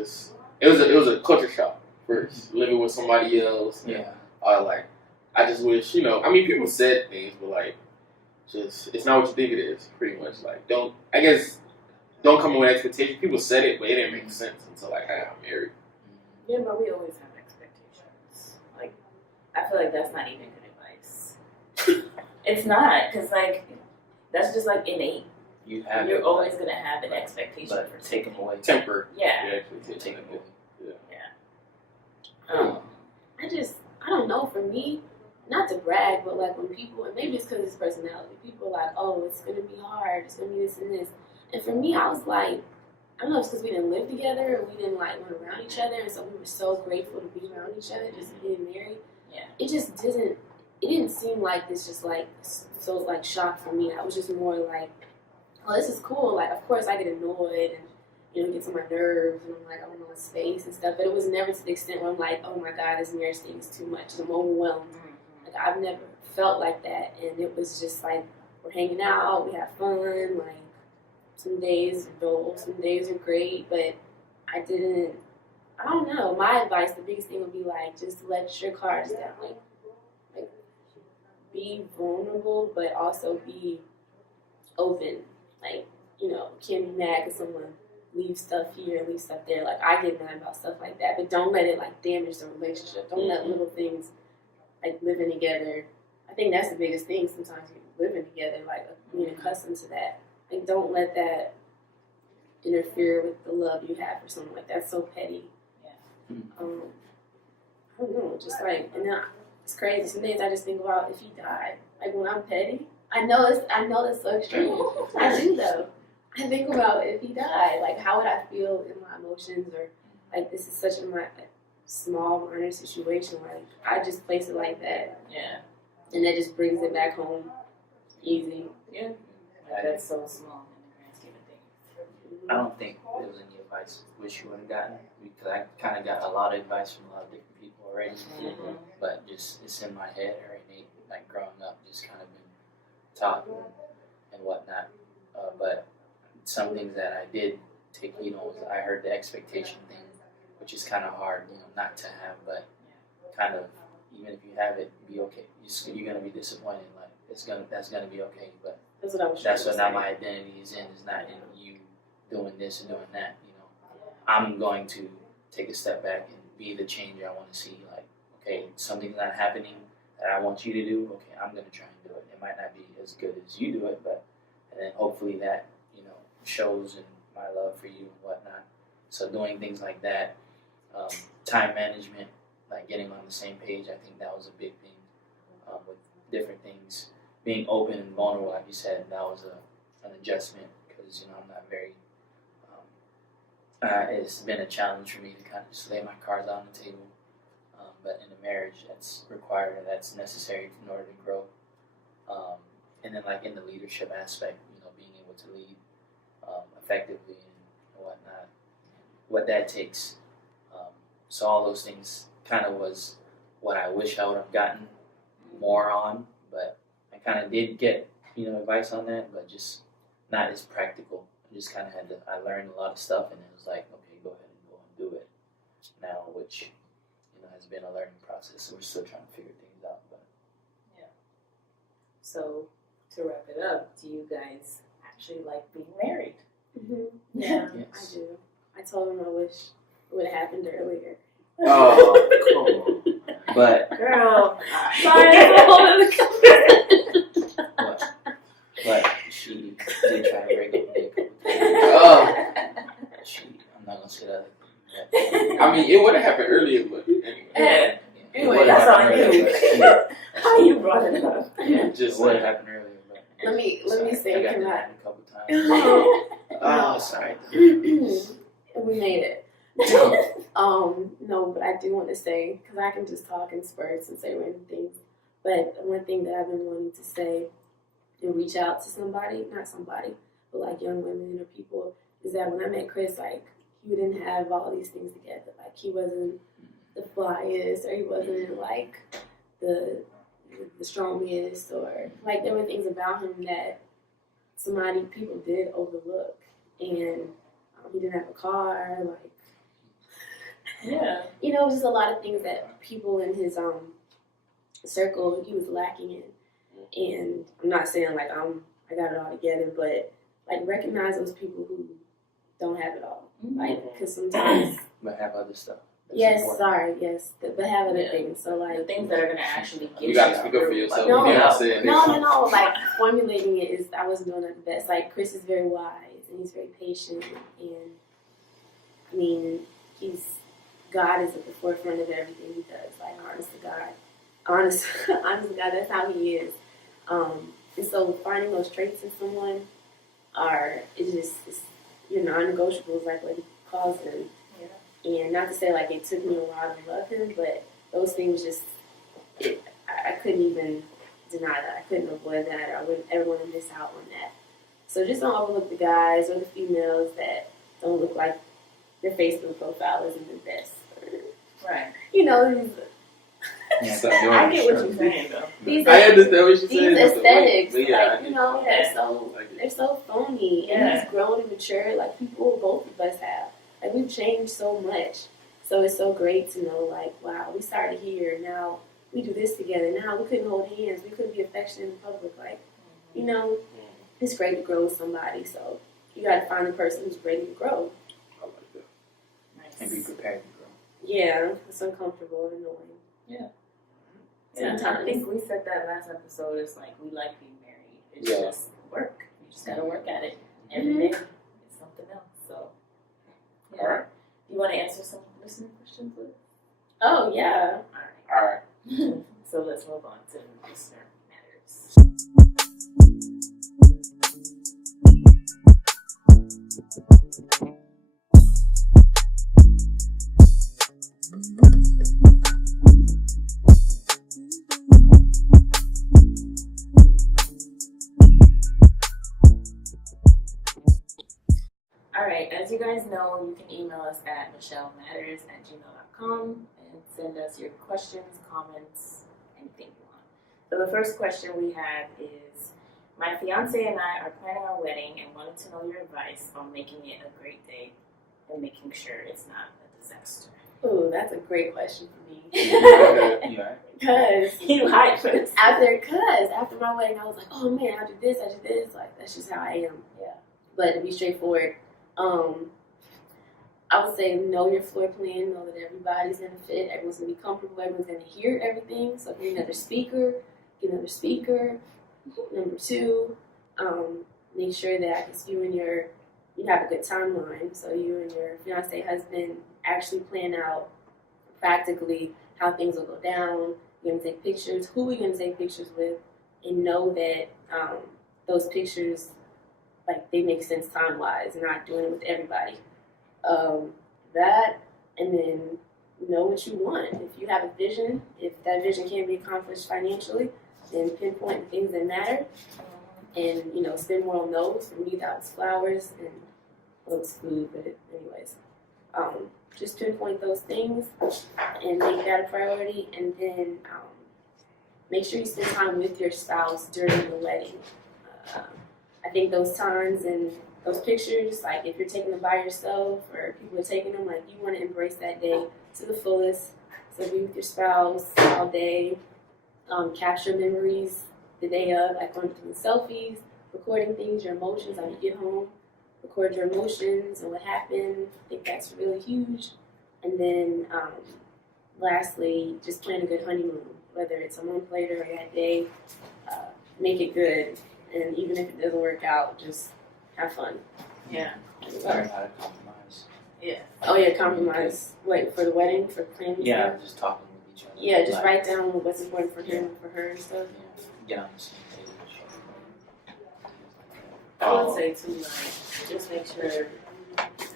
a culture shock first, living with somebody else. Yeah. Like, I just wish, I mean, people said things, but like, just, it's not what you think it is, pretty much. Like, don't come with expectations. People said it, but it didn't make sense until, like, I got married. Yeah, but we always have expectations. Like, I feel like that's not even good advice. It's not, because, like, that's just, like, innate. You're always going to have an expectation but for take them away. Temper. Yeah. You actually take them away. I don't know, for me, not to brag, but like when people, and maybe it's because of his personality, people are like, oh, it's going to be hard, it's going to be this and this. And for me, I was like, I don't know if it's because we didn't live together or we didn't like run around each other, and so we were so grateful to be around each other, just being married. Yeah. It didn't seem like this just like, so like shock for me. I was just more like, oh, this is cool. Like, of course I get annoyed and, it gets on my nerves, and I'm like, I want my space and stuff. But it was never to the extent where I'm like, oh my God, this marriage thing is too much. I'm overwhelmed. Like, I've never felt like that. And it was just like, we're hanging out, we have fun. Like, some days are dull, some days are great. But I don't know. My advice, the biggest thing would be like, just let your cards down. Like be vulnerable, but also be open. Like, can't be mad because someone leave stuff here and leave stuff there. Like, I get mad about stuff like that, but don't let it like damage the relationship. Don't let little things like living together. I think that's the biggest thing. Sometimes you're living together, like being accustomed to that. Like, don't let that interfere with the love you have for someone. Like, that's so petty. Yeah. I don't know, just like, and then it's crazy. Some days I just think about if he died. Like, when I'm petty, I know that's so extreme. I do though. I think about if he died, like, how would I feel in my emotions, or like, this is such a small, minor situation. Like, I just place it like that. Yeah. And that just brings it back home easy. Yeah. Like, that's so small in the grand scheme of things. I don't think there was any advice wish you would have gotten, because I kind of got a lot of advice from a lot of different people already. But just, it's in my head or innate, like growing up, just kind of been taught and whatnot. But some things that I did take heed on was I heard the expectation thing, which is kind of hard, not to have, but kind of, even if you have it, be okay. You're gonna be disappointed. Like, that's gonna be okay. But that's what I was. That's what now my identity is in. Is not in you doing this and doing that. I'm going to take a step back and be the change I want to see. Like, okay, something's not happening that I want you to do. Okay, I'm gonna try and do it. It might not be as good as you do it, but and then hopefully that shows in my love for you and whatnot. So doing things like that, time management, like getting on the same page, I think that was a big thing with different things. Being open and vulnerable, like you said, that was an adjustment because I'm not very. It's been a challenge for me to kind of just lay my cards on the table. But in a marriage, that's required and that's necessary in order to grow. And then, like in the leadership aspect, being able to lead effectively and whatnot, what that takes. So all those things kind of was what I wish I would have gotten more on, but I kind of did get advice on that, but just not as practical. I just kind of I learned a lot of stuff, and it was like, okay, go ahead and go and do it now, which has been a learning process. So we're still trying to figure things out, but yeah. So to wrap it up, do you guys actually like being married? Mm-hmm. Yeah. Yes. I do. I told him I wish it would have happened earlier. Oh, come on. But Girl, Sorry, but she did try to break up with me a couple times. I'm not gonna say that. I mean, it would have happened earlier, but anyway. Yeah. It would That's have on happened you. earlier, but funny you brought it up. Just what happened earlier. But Let me say, I got can that I? happen a couple times. Oh, sorry. We made it. No, but I do want to say, because I can just talk in spurts and say random things. But one thing that I've been wanting to say and reach out to somebody, not somebody, but like young women or people, is that when I met Chris, like, he didn't have all these things together. Like, he wasn't the flyest, or he wasn't like the strongest, or like there were things about him that people did overlook. And he didn't have a car, like, Yeah. you know, just a lot of things that people in his circle he was lacking in. And I'm not saying like I got it all together, but like recognize those people who don't have it all, like, because sometimes. But have other stuff. Yes, sorry, yes, but have other things. So The like things that are going to actually get You gotta speak up for yourself. No, You can't say it. no. Like formulating it is I wasn't doing it the best. Like Chris is very wise and he's very patient, and I mean God is at the forefront of everything he does. Like honest to God, that's how he is. And so finding those traits in someone it's your non-negotiables, like what he calls them. Yeah. And not to say like it took me a while to love him, but those things I couldn't even deny that. I couldn't avoid that, or I wouldn't ever want to miss out on that. So just don't overlook the guys or the females that don't look like their Facebook profile isn't the best. Right. You know, I get what you're saying, though. I understand what you're saying. These aesthetics, Yeah, like, you know, they're so phony. Yeah. And he's grown and matured, like people, both of us have. Like, we've changed so much. So it's so great to know, like, wow, we started here, now we do this together. Now we couldn't hold hands, we couldn't be affectionate in public. Like, you know, it's great to grow with somebody. So you got to find the person who's ready to grow. I like that. Nice. And be prepared to grow. Yeah, it's uncomfortable and annoying. Yeah. Sometimes. I think we said that last episode. It's like we like being married. It's just work. You just got to work at it every day. It's something else. So, yeah. All right. You want to answer some listener questions, Liz? Oh, yeah. All right. So let's move on to listener matters. Alright, as you guys know, you can email us at michelmatters@gmail.com and send us your questions, comments, anything you want. So the first question we have is, my fiance and I are planning our wedding and wanted to know your advice on making it a great day and making sure it's not a disaster. Ooh, that's a great question for me. Yeah. Because You hype for this. after my wedding, I was like, oh man, I do this. Like, that's just how I am. Yeah. But to be straightforward, I would say know your floor plan, know that everybody's going to fit, everyone's going to be comfortable, everyone's going to hear everything. So if you're another speaker, get another speaker. Number two, make sure that I guess you have a good timeline. So you and your fiance, husband actually plan out practically how things will go down. You're going to take pictures, who are you going to take pictures with, and know that those pictures, like, they make sense time-wise, and not doing it with everybody. That, and then know what you want. If you have a vision, if that vision can't be accomplished financially, then pinpoint the things that matter, and, you know, spend more on those. For me, that was flowers, and well, it was food, but anyways. Just pinpoint those things and make that a priority, and then make sure you spend time with your spouse during the wedding. I think those times and those pictures, like if you're taking them by yourself or people are taking them, like, you want to embrace that day to the fullest. So be with your spouse all day, capture memories the day of, like going through selfies, recording things, your emotions when you get home. Record your emotions and what happened. I think that's really huge. And then lastly, just plan a good honeymoon, whether it's a month later or that day. Make it good. And even if it doesn't work out, just have fun. Yeah. Learn how to compromise. Yeah. Oh yeah, compromise. Wait, for the wedding, for planning? Yeah, stuff? just talking with each other. Yeah, just Like, write down what's important for him and for her and stuff. Yeah, get on the same page. I would say too, like, just make sure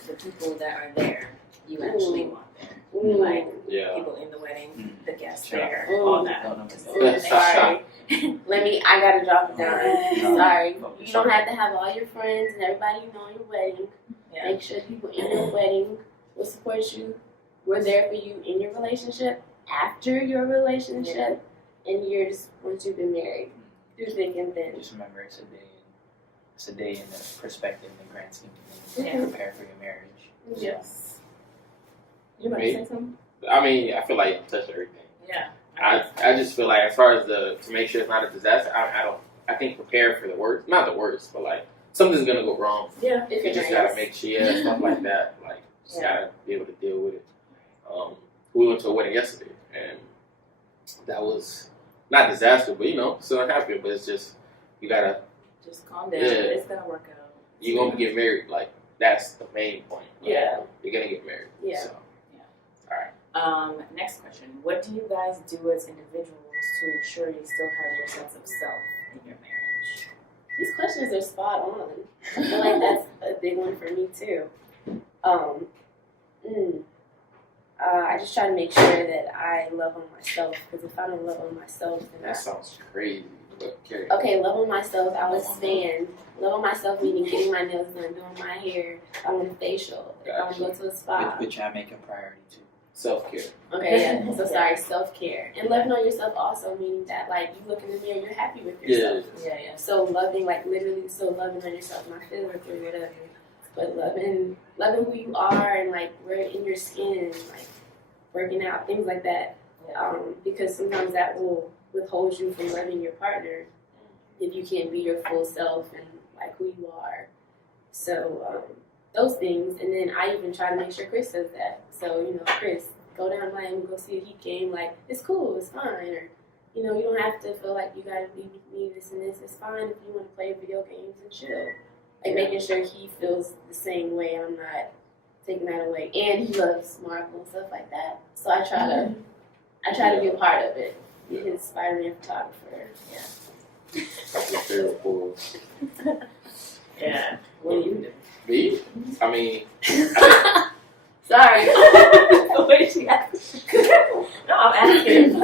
the people that are there, you actually want there. Like, people in the wedding, the guests there, all that. Sorry. I gotta drop it down. Sorry. You don't have to have all your friends and everybody you know in your wedding. Yeah. Make sure people in your wedding will support you. We're there for you in your relationship, after your relationship, and years once you've been married. Through thick and thin. Just remember, it's a day. It's a day in the perspective, in the grand scheme of things. Yeah. Prepare for your marriage. Yes. You want to say something? I mean, I feel like you touched everything. Yeah. I just feel like as far as to make sure it's not a disaster, I think prepare for the worst. Not the worst, but like something's gonna go wrong. Yeah. You just gotta make sure, stuff like that. Like, just gotta be able to deal with it. We went to a wedding yesterday, and that was not disaster, but still unhappy. But it's just, you gotta just calm down. It's gonna work out. You're gonna get married. Like, that's the main point. Like, you're gonna get married. Yeah. So. All right. Next question. What do you guys do as individuals to ensure you still have your sense of self in your marriage? These questions are spot on. I feel like that's a big one for me too. I just try to make sure that I love on myself, because if I don't love on myself, then that sounds crazy. But okay, love on myself, I'll expand. Love on myself meaning getting my nails done, doing my hair, I want a facial, if I want to go to a spa. Which I make a priority too. Self-care. Okay, yeah. So sorry, self-care. And loving on yourself also meaning that, like, you look in the mirror, you're happy with yourself. Yeah. So loving, like, literally, loving on yourself, not feeling or whatever. But loving who you are, and, like, wearing in your skin, like, working out, things like that. Because sometimes that will withhold you from loving your partner if you can't be your full self and, like, who you are. So, those things. And then I even try to make sure Chris does that. So, Chris, go down to Miami, go see a Heat game. Like, it's cool, it's fine. Or, you don't have to feel like you gotta be with me, this and this. It's fine if you want to play video games and chill. Like, making sure he feels the same way. I'm not taking that away. And he loves Marvel and stuff like that. So I try to be a part of it. Be his Spider-Man photographer. Yeah. That's my favorite pool. Yeah. What do you do? Me? I mean, sorry. What she asked? No, I'm asking.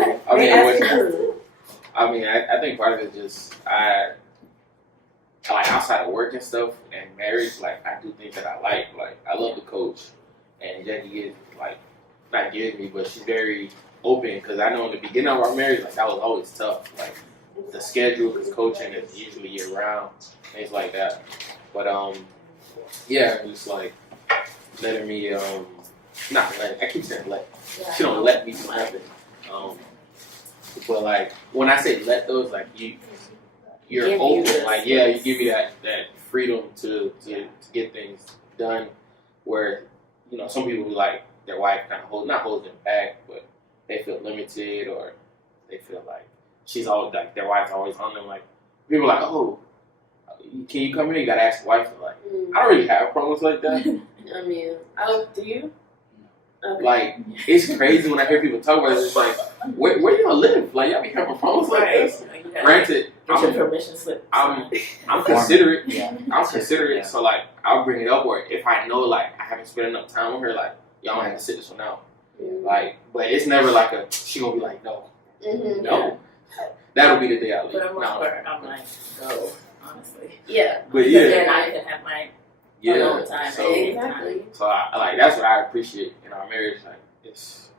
I think part of it is just like outside of work and stuff and marriage, like I do things that I like. Like I love to coach, and Jackie not giving me, but she's very open, because I know in the beginning of our marriage, like that was always tough. Like the schedule, because coaching is usually year round, things like that. But just like letting me I keep saying let. She don't let me do nothing. But like when I say let those, like you're open. Like you give me that freedom to get things done. Where some people be like their wife kind of holds them back, but they feel limited, or they feel like she's always like their wife's always on them. Like people are like, oh, can you come here? You gotta ask the wife. Like I don't really have problems like that. I mean, do you? Okay. Like it's crazy when I hear people talk about it. It's like, where do y'all live? Like y'all be having problems like this. Granted, get your permission slip. I'm considerate. Yeah. I'm considerate. Yeah. So like I'll bring it up, or if I know like I haven't spent enough time with her, like y'all might have to sit this one out. Mm-hmm. Like, but it's never like she gonna be like no, no. That'll be the day I leave. But I'm like, go, honestly. Yeah. But yeah. Then I can have my alone time. So, exactly. So I like that's what I appreciate in our marriage. Like it's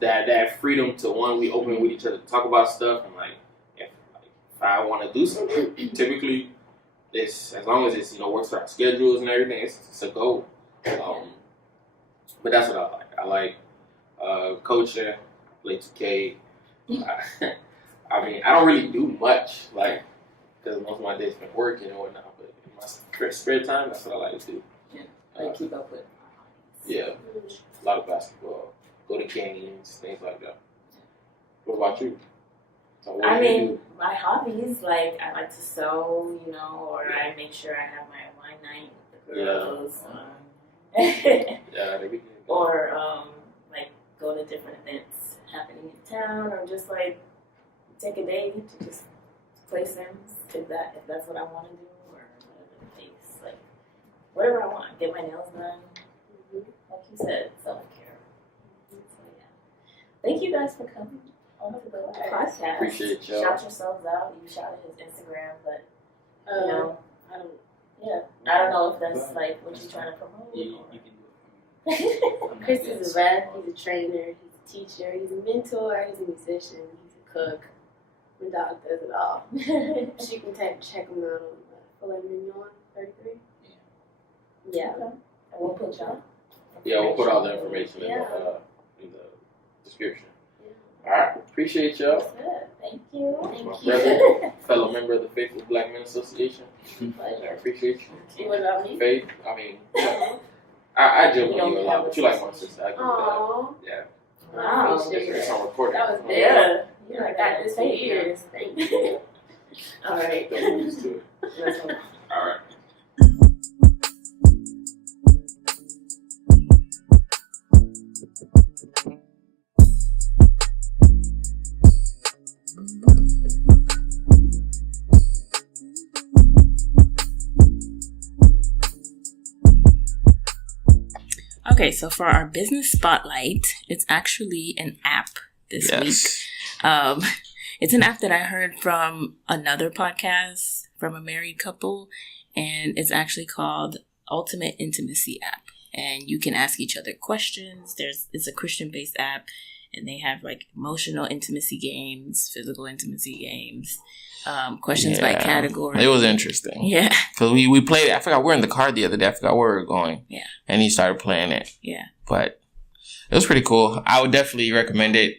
that freedom to we open with each other to talk about stuff, and like if I want to do something, typically it's as long as it's works for our schedules and everything, it's a go. But that's what I like. I like coaching, play 2K. I mean, I don't really do much, like, because most of my days been working and whatnot. But in my spare time, that's what I like to do. Yeah, keep up with. Yeah, a lot of basketball, go to games, things like that. What about you? So what do you do? My hobbies, like I like to sew, or I make sure I have my wine night with the girls. Yeah, or like go to different events happening in town, or just like take a day to just play Sims if that's what I want to do, or whatever the case. Like whatever I want, get my nails done. Like you said, self-care. So yeah, thank you guys for coming on to the podcast. Appreciate y'all. Shout yourselves out. You shouted his Instagram, but you know, I don't. yeah, I don't know if that's like what you're trying to promote. You can do it. Chris is a rep. He's a trainer. He's a teacher. He's a mentor. He's a musician. He's a cook. My dog does it all. You can check him out on Maignans 33. Yeah. And we'll put y'all. Yeah, we'll put all the information in the description. All right, appreciate y'all. That's good. Thank you. My brother, fellow member of the Faithful Black Men Association. I appreciate you. What about me? Faith, I mean, I joke with you a lot, but you like my sister. I think Aww. yeah. Wow. It's on recording. That was big. Yeah. I got this for years. Thank you. All right. Don't get used to it. All right. Okay, so for our business spotlight, it's actually an app this week. It's an app that I heard from another podcast from a married couple, and it's actually called Ultimate Intimacy App. And you can ask each other questions. It's a Christian-based app, and they have like emotional intimacy games, physical intimacy games, questions by category. It was interesting. Yeah. Because we played it. I forgot, we were in the car the other day. I forgot where we were going. Yeah. And he started playing it. Yeah. But it was pretty cool. I would definitely recommend it.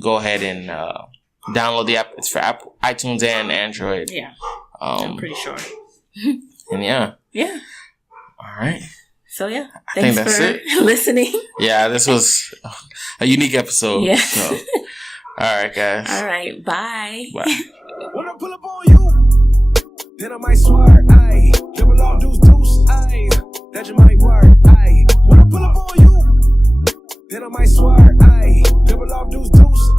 Go ahead and download the app. It's for Apple, iTunes, and Android. Yeah. I'm pretty sure. And yeah. Yeah. All right. So yeah. I think that's it. Listening. Yeah, this was a unique episode. Yeah. So. All right, guys. All right. Bye. Bye. When I pull up on you, then I might swear, aye. Double off deuce, aye. That you might work, aye. When I pull up on you, then I might swear, aye. Double off deuce,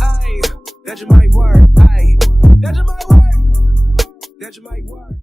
aye. That you might work, aye. That you might work. That you might work.